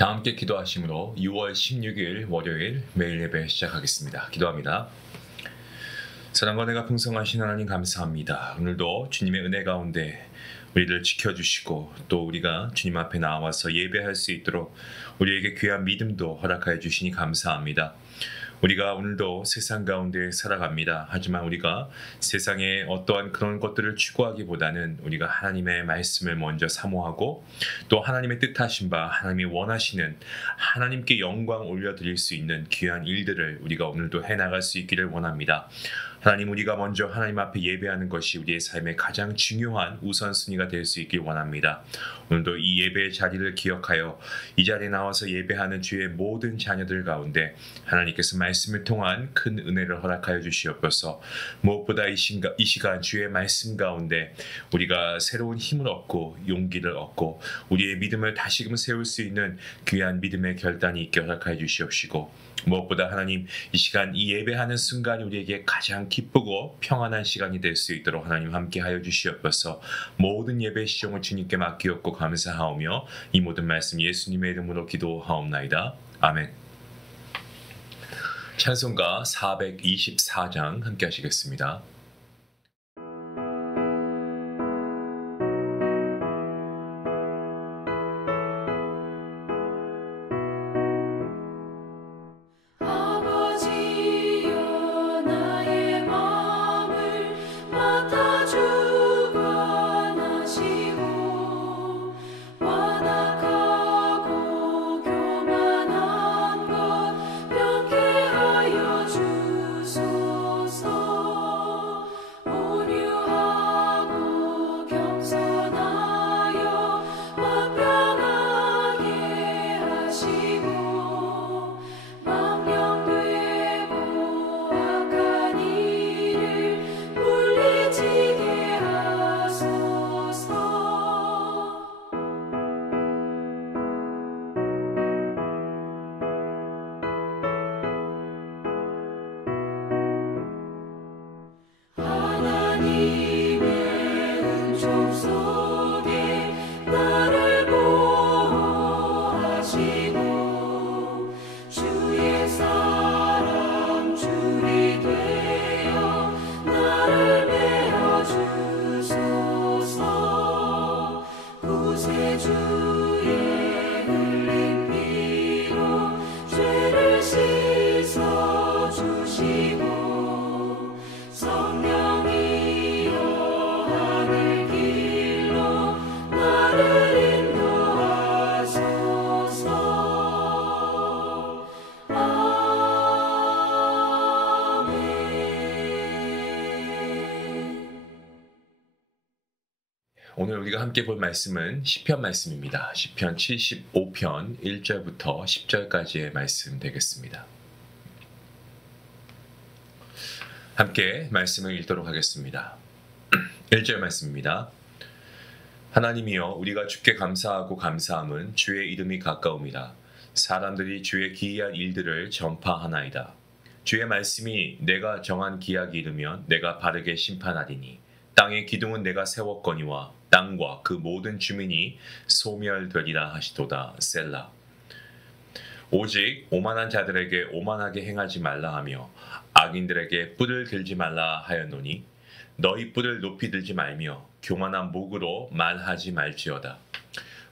다 함께 기도하심으로 6월 16일 월요일 매일 예배 시작하겠습니다. 기도합니다. 사랑과 은혜가 풍성하신 하나님 감사합니다. 오늘도 주님의 은혜 가운데 우리를 지켜주시고 또 우리가 주님 앞에 나와서 예배할 수 있도록 우리에게 귀한 믿음도 허락하여 주시니 감사합니다. 우리가 오늘도 세상 가운데 살아갑니다. 하지만 우리가 세상의 어떠한 그런 것들을 추구하기보다는 우리가 하나님의 말씀을 먼저 사모하고 또 하나님의 뜻하신 바 하나님이 원하시는 하나님께 영광 올려드릴 수 있는 귀한 일들을 우리가 오늘도 해나갈 수 있기를 원합니다. 하나님, 우리가 먼저 하나님 앞에 예배하는 것이 우리의 삶의 가장 중요한 우선순위가 될 수 있길 원합니다. 오늘도 이 예배의 자리를 기억하여 이 자리에 나와서 예배하는 주의 모든 자녀들 가운데 하나님께서 말씀을 통한 큰 은혜를 허락하여 주시옵소서. 무엇보다 이 시간 주의 말씀 가운데 우리가 새로운 힘을 얻고 용기를 얻고 우리의 믿음을 다시금 세울 수 있는 귀한 믿음의 결단이 있게 허락하여 주시옵시고, 무엇보다 하나님, 이 시간 이 예배하는 순간이 우리에게 가장 기쁘고 평안한 시간이 될 수 있도록 하나님 함께하여 주시옵소서. 모든 예배 시종을 주님께 맡기옵고 감사하오며 이 모든 말씀 예수님의 이름으로 기도하옵나이다. 아멘. 찬송가 424장 함께 하시겠습니다. 오늘 우리가 함께 볼 말씀은 시편 말씀입니다. 시편 75편 1절부터 10절까지의 말씀 되겠습니다. 함께 말씀을 읽도록 하겠습니다. 1절 말씀입니다. 하나님이여, 우리가 주께 감사하고 감사함은 주의 이름이 가까움이라. 사람들이 주의 기이한 일들을 전파하나이다. 주의 말씀이 내가 정한 기약이 이르면 내가 바르게 심판하리니 땅의 기둥은 내가 세웠거니와 땅과 그 모든 주민이 소멸되리라 하시도다. 셀라. 오직 오만한 자들에게 오만하게 행하지 말라 하며 악인들에게 뿔을 들지 말라 하였노니 너희 뿔을 높이 들지 말며 교만한 목으로 말하지 말지어다.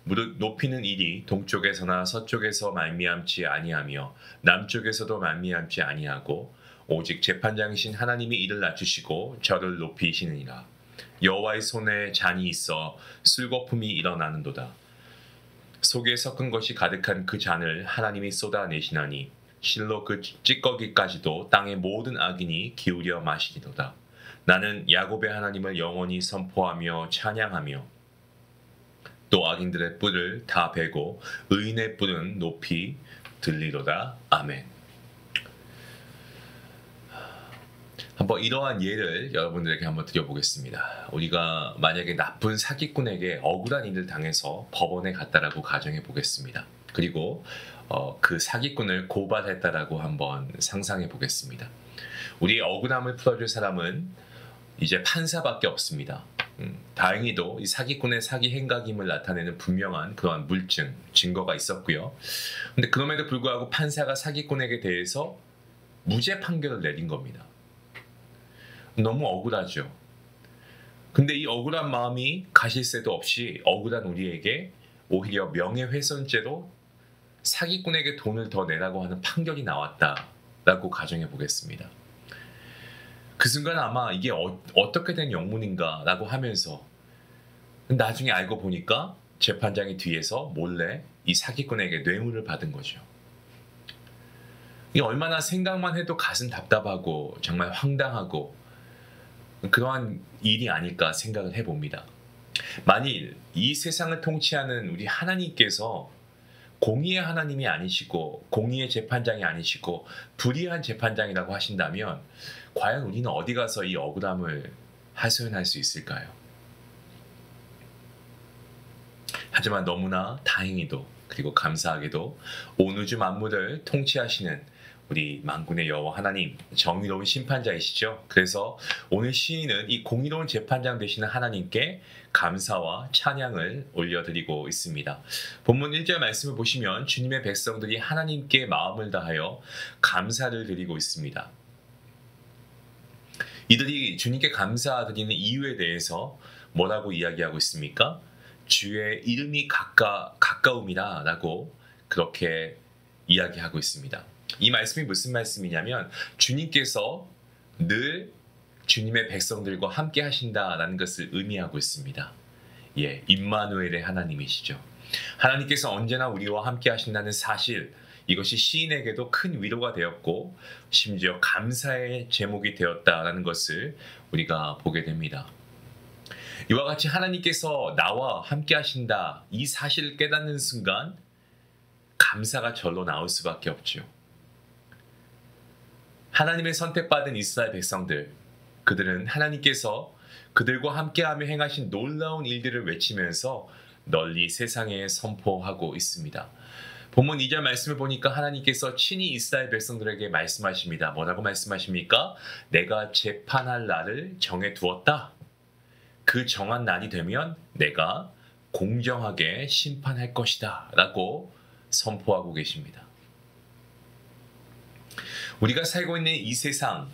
무릇 높이는 일이 동쪽에서나 서쪽에서 말미암지 아니하며 남쪽에서도 말미암지 아니하고 오직 재판장이신 하나님이 이를 낮추시고 저를 높이시느니라. 여호와의 손에 잔이 있어 술거품이 일어나는도다. 속에 섞은 것이 가득한 그 잔을 하나님이 쏟아내시나니 실로 그 찌꺼기까지도 땅의 모든 악인이 기울여 마시리로다. 나는 야곱의 하나님을 영원히 선포하며 찬양하며 또 악인들의 뿔을 다 베고 의인의 뿔은 높이 들리로다. 아멘. 한번 이러한 예를 여러분들에게 한번 드려보겠습니다. 우리가 만약에 나쁜 사기꾼에게 억울한 일을 당해서 법원에 갔다라고 가정해 보겠습니다. 그리고 그 사기꾼을 고발했다라고 한번 상상해 보겠습니다. 우리의 억울함을 풀어줄 사람은 이제 판사밖에 없습니다. 다행히도 이 사기꾼의 사기 행각임을 나타내는 분명한 그러한 물증, 증거가 있었고요. 근데 그럼에도 불구하고 판사가 사기꾼에게 대해서 무죄 판결을 내린 겁니다. 너무 억울하죠. 근데 이 억울한 마음이 가실 새도 없이 억울한 우리에게 오히려 명예훼손죄로 사기꾼에게 돈을 더 내라고 하는 판결이 나왔다라고 가정해 보겠습니다. 그 순간 아마 이게 어떻게 된 영문인가라고 하면서 나중에 알고 보니까 재판장이 뒤에서 몰래 이 사기꾼에게 뇌물을 받은 거죠. 이게 얼마나 생각만 해도 가슴 답답하고 정말 황당하고 그러한 일이 아닐까 생각을 해봅니다. 만일 이 세상을 통치하는 우리 하나님께서 공의의 하나님이 아니시고 공의의 재판장이 아니시고 불의한 재판장이라고 하신다면 과연 우리는 어디 가서 이 억울함을 하소연할 수 있을까요? 하지만 너무나 다행히도 그리고 감사하게도 온 우주 만물을 통치하시는 우리 만군의 여호와 하나님 정의로운 심판자이시죠. 그래서 오늘 시인은 이 공의로운 재판장 되시는 하나님께 감사와 찬양을 올려드리고 있습니다. 본문 1절 말씀을 보시면 주님의 백성들이 하나님께 마음을 다하여 감사를 드리고 있습니다. 이들이 주님께 감사드리는 이유에 대해서 뭐라고 이야기하고 있습니까? 주의 이름이 가까움이라 라고 그렇게 이야기하고 있습니다. 이 말씀이 무슨 말씀이냐면 주님께서 늘 주님의 백성들과 함께 하신다라는 것을 의미하고 있습니다. 예, 임마누엘의 하나님이시죠. 하나님께서 언제나 우리와 함께 하신다는 사실, 이것이 시인에게도 큰 위로가 되었고 심지어 감사의 제목이 되었다라는 것을 우리가 보게 됩니다. 이와 같이 하나님께서 나와 함께 하신다 이 사실을 깨닫는 순간 감사가 절로 나올 수밖에 없죠. 하나님의 선택받은 이스라엘 백성들, 그들은 하나님께서 그들과 함께하며 행하신 놀라운 일들을 외치면서 널리 세상에 선포하고 있습니다. 본문 2절 말씀을 보니까 하나님께서 친히 이스라엘 백성들에게 말씀하십니다. 뭐라고 말씀하십니까? 내가 재판할 날을 정해 두었다. 그 정한 날이 되면 내가 공정하게 심판할 것이다 라고 선포하고 계십니다. 우리가 살고 있는 이 세상,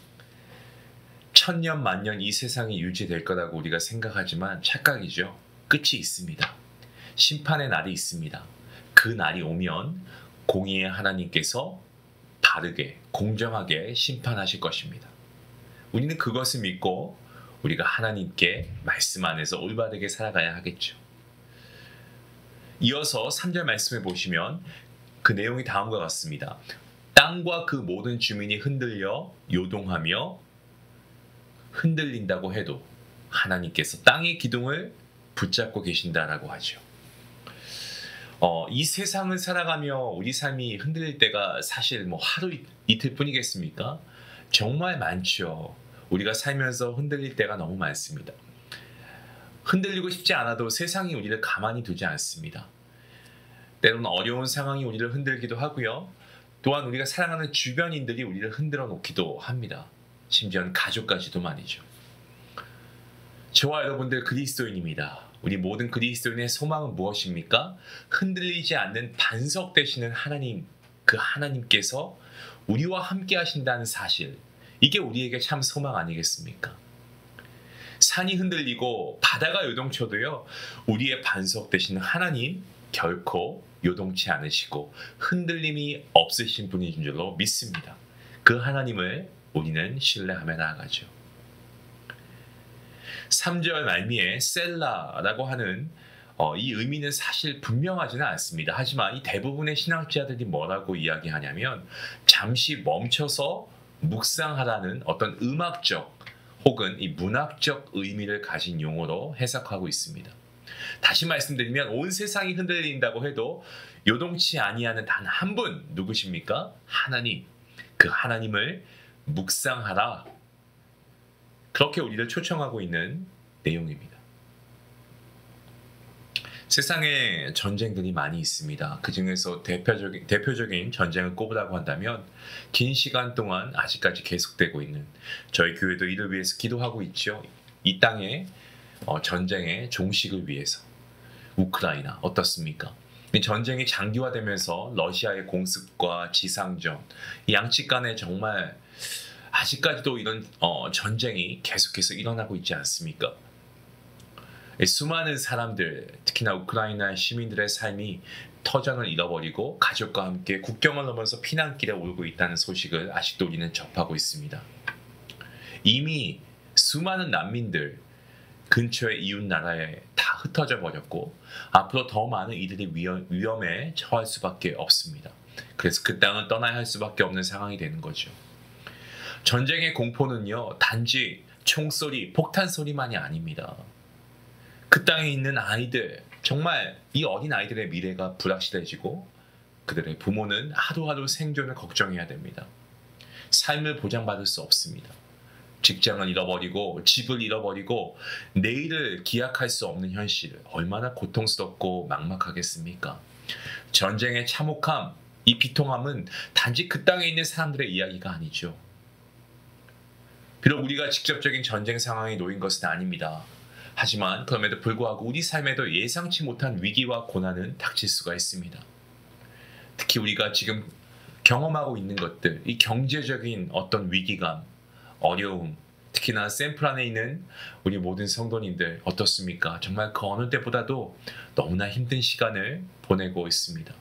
천년 만년 이 세상이 유지될 거라고 우리가 생각하지만 착각이죠. 끝이 있습니다. 심판의 날이 있습니다. 그 날이 오면 공의의 하나님께서 바르게 공정하게 심판하실 것입니다. 우리는 그것을 믿고 우리가 하나님께 말씀 안에서 올바르게 살아가야 하겠죠. 이어서 3절 말씀을 보시면 그 내용이 다음과 같습니다. 땅과 그 모든 주민이 흔들려 요동하며 흔들린다고 해도 하나님께서 땅의 기둥을 붙잡고 계신다라고 하죠. 이 세상을 살아가며 우리 삶이 흔들릴 때가 사실 하루 이틀 뿐이겠습니까? 정말 많죠. 우리가 살면서 흔들릴 때가 너무 많습니다. 흔들리고 싶지 않아도 세상이 우리를 가만히 두지 않습니다. 때로는 어려운 상황이 우리를 흔들기도 하고요. 또한 우리가 사랑하는 주변인들이 우리를 흔들어 놓기도 합니다. 심지어는 가족까지도 말이죠. 저와 여러분들 그리스도인입니다. 우리 모든 그리스도인의 소망은 무엇입니까? 흔들리지 않는 반석 되시는 하나님, 그 하나님께서 우리와 함께 하신다는 사실, 이게 우리에게 참 소망 아니겠습니까? 산이 흔들리고 바다가 요동쳐도요, 우리의 반석 되시는 하나님 결코 요동치 않으시고 흔들림이 없으신 분인 줄로 믿습니다. 그 하나님을 우리는 신뢰하며 나아가죠. 3절 말미에 셀라라고 하는 이 의미는 사실 분명하지는 않습니다. 하지만 이 대부분의 신학자들이 뭐라고 이야기하냐면 잠시 멈춰서 묵상하라는 어떤 음악적 혹은 이 문학적 의미를 가진 용어로 해석하고 있습니다. 다시 말씀드리면 온 세상이 흔들린다고 해도 요동치 아니하는 단 한 분 누구십니까? 하나님. 그 하나님을 묵상하라. 그렇게 우리를 초청하고 있는 내용입니다. 세상에 전쟁들이 많이 있습니다. 그 중에서 대표적인 전쟁을 꼽으라고 한다면 긴 시간 동안 아직까지 계속되고 있는 저희 교회도 이를 위해서 기도하고 있죠. 이 땅에 전쟁의 종식을 위해서. 우크라이나 어떻습니까? 이 전쟁이 장기화되면서 러시아의 공습과 지상전, 이 양측 간에 정말 아직까지도 이런 전쟁이 계속해서 일어나고 있지 않습니까? 수많은 사람들, 특히나 우크라이나 시민들의 삶이 터전을 잃어버리고 가족과 함께 국경을 넘어서 피난길에 오르고 있다는 소식을 아직도 우리는 접하고 있습니다. 이미 수많은 난민들 근처의 이웃 나라에 다 흩어져 버렸고 앞으로 더 많은 이들이 위험에 처할 수밖에 없습니다. 그래서 그 땅을 떠나야 할 수밖에 없는 상황이 되는 거죠. 전쟁의 공포는요, 단지 총소리, 폭탄 소리만이 아닙니다. 그 땅에 있는 아이들, 정말 이 어린 아이들의 미래가 불확실해지고 그들의 부모는 하루하루 생존을 걱정해야 됩니다. 삶을 보장받을 수 없습니다. 직장을 잃어버리고 집을 잃어버리고 내일을 기약할 수 없는 현실, 얼마나 고통스럽고 막막하겠습니까? 전쟁의 참혹함, 이 비통함은 단지 그 땅에 있는 사람들의 이야기가 아니죠. 비록 우리가 직접적인 전쟁 상황에 놓인 것은 아닙니다. 하지만 그럼에도 불구하고 우리 삶에도 예상치 못한 위기와 고난은 닥칠 수가 있습니다. 특히 우리가 지금 경험하고 있는 것들, 이 경제적인 어떤 위기감, 어려움, 특히나 샘플 안에 있는 우리 모든 성도님들 어떻습니까? 정말 그 어느 때보다도 너무나 힘든 시간을 보내고 있습니다.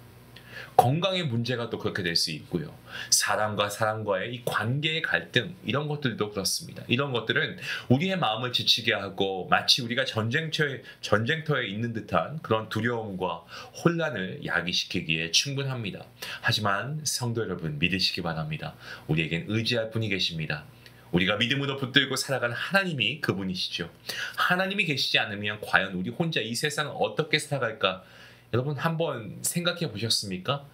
건강의 문제가 또 그렇게 될 수 있고요. 사람과 사람과의 이 관계의 갈등, 이런 것들도 그렇습니다. 이런 것들은 우리의 마음을 지치게 하고 마치 우리가 전쟁터에 있는 듯한 그런 두려움과 혼란을 야기시키기에 충분합니다. 하지만 성도 여러분, 믿으시기 바랍니다. 우리에겐 의지할 분이 계십니다. 우리가 믿음으로 붙들고 살아가는 하나님이 그분이시죠. 하나님이 계시지 않으면 과연 우리 혼자 이 세상을 어떻게 살아갈까? 여러분 한번 생각해 보셨습니까?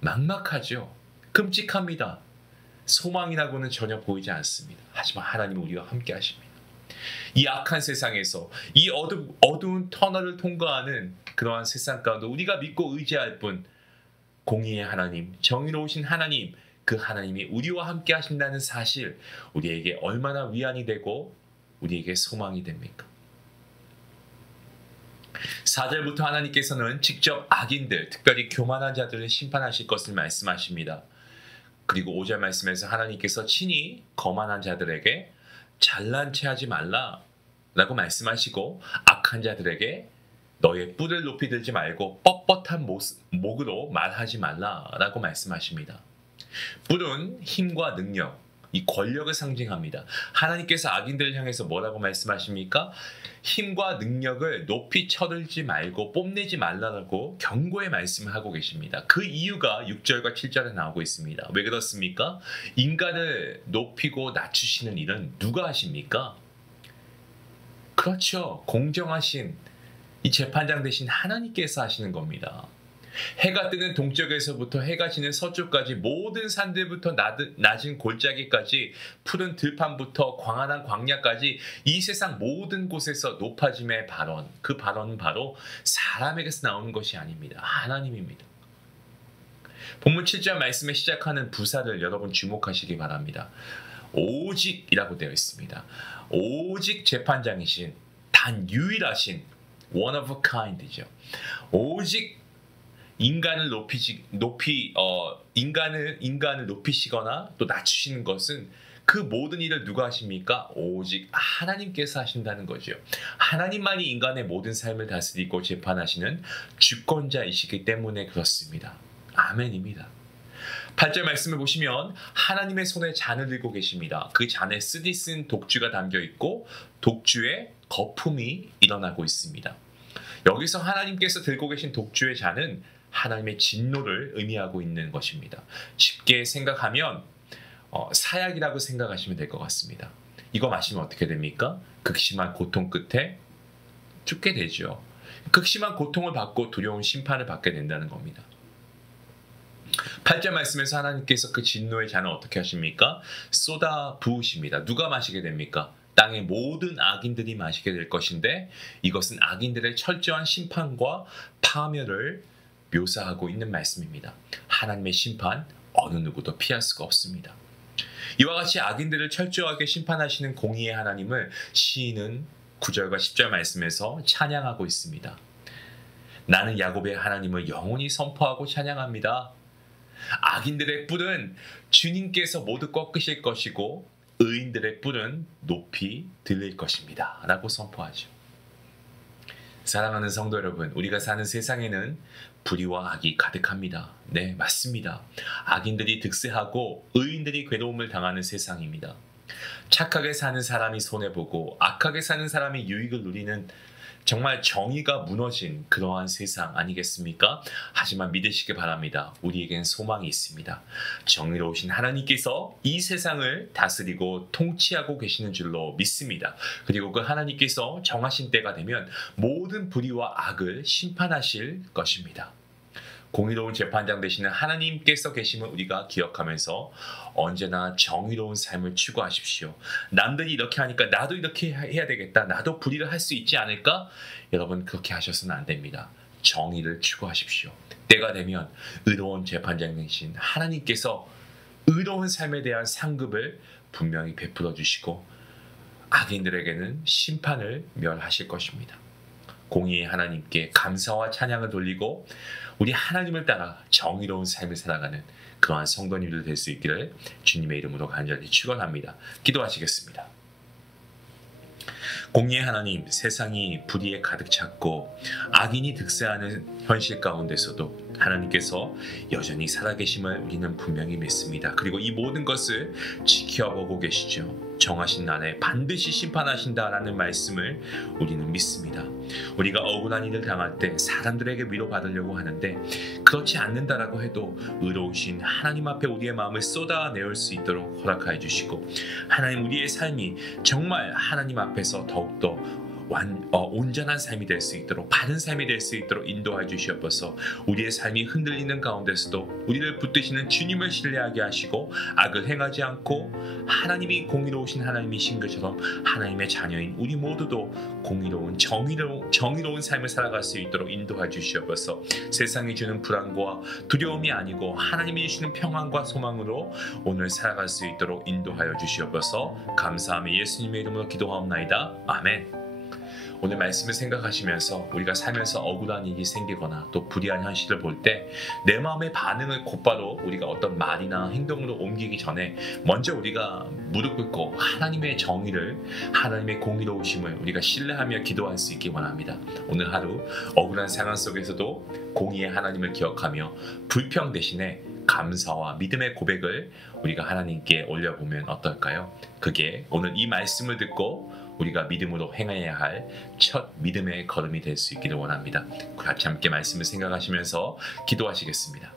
막막하죠. 끔찍합니다. 소망이라고는 전혀 보이지 않습니다. 하지만 하나님은 우리와 함께 하십니다. 이 악한 세상에서 이 어두운 터널을 통과하는 그러한 세상 가운데 우리가 믿고 의지할 분, 공의의 하나님, 정의로우신 하나님, 그 하나님이 우리와 함께 하신다는 사실, 우리에게 얼마나 위안이 되고 우리에게 소망이 됩니까? 4절부터 하나님께서는 직접 악인들, 특별히 교만한 자들을 심판하실 것을 말씀하십니다. 그리고 5절 말씀에서 하나님께서 친히 거만한 자들에게 잘난 체 하지 말라 라고 말씀하시고, 악한 자들에게 너의 뿔을 높이 들지 말고 뻣뻣한 목으로 말하지 말라 라고 말씀하십니다. 뿔은 힘과 능력, 이 권력을 상징합니다. 하나님께서 악인들을 향해서 뭐라고 말씀하십니까? 힘과 능력을 높이 쳐들지 말고 뽐내지 말라고 경고의 말씀을 하고 계십니다. 그 이유가 6절과 7절에 나오고 있습니다. 왜 그렇습니까? 인간을 높이고 낮추시는 일은 누가 하십니까? 그렇죠. 공정하신 이 재판장 되신 하나님께서 하시는 겁니다. 해가 뜨는 동쪽에서부터 해가 지는 서쪽까지 모든 산들부터 낮은 골짜기까지 푸른 들판부터 광활한 광야까지 이 세상 모든 곳에서 높아짐의 발언, 그 발언은 바로 사람에게서 나오는 것이 아닙니다. 하나님입니다. 본문 7절 말씀에 시작하는 부사를 여러분 주목하시기 바랍니다. 오직이라고 되어 있습니다. 오직 재판장이신, 단 유일하신, one of a kind이죠. 오직 인간을 높이시거나 또 낮추시는 것은 그 모든 일을 누가 하십니까? 오직 하나님께서 하신다는 거죠. 하나님만이 인간의 모든 삶을 다스리고 재판하시는 주권자이시기 때문에 그렇습니다. 아멘입니다. 8절 말씀을 보시면 하나님의 손에 잔을 들고 계십니다. 그 잔에 쓰디쓴 독주가 담겨 있고 독주에 거품이 일어나고 있습니다. 여기서 하나님께서 들고 계신 독주의 잔은 하나님의 진노를 의미하고 있는 것입니다. 쉽게 생각하면 사약이라고 생각하시면 될 것 같습니다. 이거 마시면 어떻게 됩니까? 극심한 고통 끝에 죽게 되죠. 극심한 고통을 받고 두려운 심판을 받게 된다는 겁니다. 8절 말씀에서 하나님께서 그 진노의 잔을 어떻게 하십니까? 쏟아 부으십니다. 누가 마시게 됩니까? 땅의 모든 악인들이 마시게 될 것인데, 이것은 악인들의 철저한 심판과 파멸을 묘사하고 있는 말씀입니다. 하나님의 심판 어느 누구도 피할 수가 없습니다. 이와 같이 악인들을 철저하게 심판하시는 공의의 하나님을 시인은 9절과 10절 말씀에서 찬양하고 있습니다. 나는 야곱의 하나님을 영원히 선포하고 찬양합니다. 악인들의 뿔은 주님께서 모두 꺾으실 것이고 의인들의 뿔은 높이 들릴 것입니다. 라고 선포하죠. 사랑하는 성도 여러분, 우리가 사는 세상에는 불의와 악이 가득합니다. 네, 맞습니다. 악인들이 득세하고 의인들이 괴로움을 당하는 세상입니다. 착하게 사는 사람이 손해보고 악하게 사는 사람이 유익을 누리는 정말 정의가 무너진 그러한 세상 아니겠습니까? 하지만 믿으시기 바랍니다. 우리에겐 소망이 있습니다. 정의로우신 하나님께서 이 세상을 다스리고 통치하고 계시는 줄로 믿습니다. 그리고 그 하나님께서 정하신 때가 되면 모든 불의와 악을 심판하실 것입니다. 공의로운 재판장 되시는 하나님께서 계심을 우리가 기억하면서 언제나 정의로운 삶을 추구하십시오. 남들이 이렇게 하니까 나도 이렇게 해야 되겠다. 나도 불의를 할 수 있지 않을까? 여러분 그렇게 하셔서는 안 됩니다. 정의를 추구하십시오. 때가 되면 의로운 재판장 되신 하나님께서 의로운 삶에 대한 상급을 분명히 베풀어 주시고 악인들에게는 심판을 멸하실 것입니다. 공의의 하나님께 감사와 찬양을 돌리고 우리 하나님을 따라 정의로운 삶을 살아가는 그러한 성도님들 될 수 있기를 주님의 이름으로 간절히 축원합니다. 기도하시겠습니다. 공의의 하나님, 세상이 불의에 가득 찼고 악인이 득세하는 현실 가운데서도 하나님께서 여전히 살아계심을 우리는 분명히 믿습니다. 그리고 이 모든 것을 지켜보고 계시죠. 정하신 날에 반드시 심판하신다라는 말씀을 우리는 믿습니다. 우리가 억울한 일을 당할 때 사람들에게 위로받으려고 하는데 그렇지 않는다라고 해도 의로우신 하나님 앞에 우리의 마음을 쏟아내올 수 있도록 허락하여 주시고 하나님 우리의 삶이 정말 하나님 앞에서 더욱더 온전한 삶이 될 수 있도록 바른 삶이 될 수 있도록 인도해 주시옵소서. 우리의 삶이 흔들리는 가운데서도 우리를 붙드시는 주님을 신뢰하게 하시고 악을 행하지 않고 하나님이 공의로우신 하나님이신 것처럼 하나님의 자녀인 우리 모두도 공의로운 정의로운 삶을 살아갈 수 있도록 인도해 주시옵소서. 세상이 주는 불안과 두려움이 아니고 하나님이 주시는 평안과 소망으로 오늘 살아갈 수 있도록 인도하여 주시옵소서. 감사하며 예수님의 이름으로 기도하옵나이다. 아멘. 오늘 말씀을 생각하시면서 우리가 살면서 억울한 일이 생기거나 또 불의한 현실을 볼 때 내 마음의 반응을 곧바로 우리가 어떤 말이나 행동으로 옮기기 전에 먼저 우리가 무릎 꿇고 하나님의 정의를 하나님의 공의로우심을 우리가 신뢰하며 기도할 수 있기 원합니다. 오늘 하루 억울한 상황 속에서도 공의의 하나님을 기억하며 불평 대신에 감사와 믿음의 고백을 우리가 하나님께 올려보면 어떨까요? 그게 오늘 이 말씀을 듣고 우리가 믿음으로 행해야 할 첫 믿음의 걸음이 될 수 있기를 원합니다. 같이 함께 말씀을 생각하시면서 기도하시겠습니다.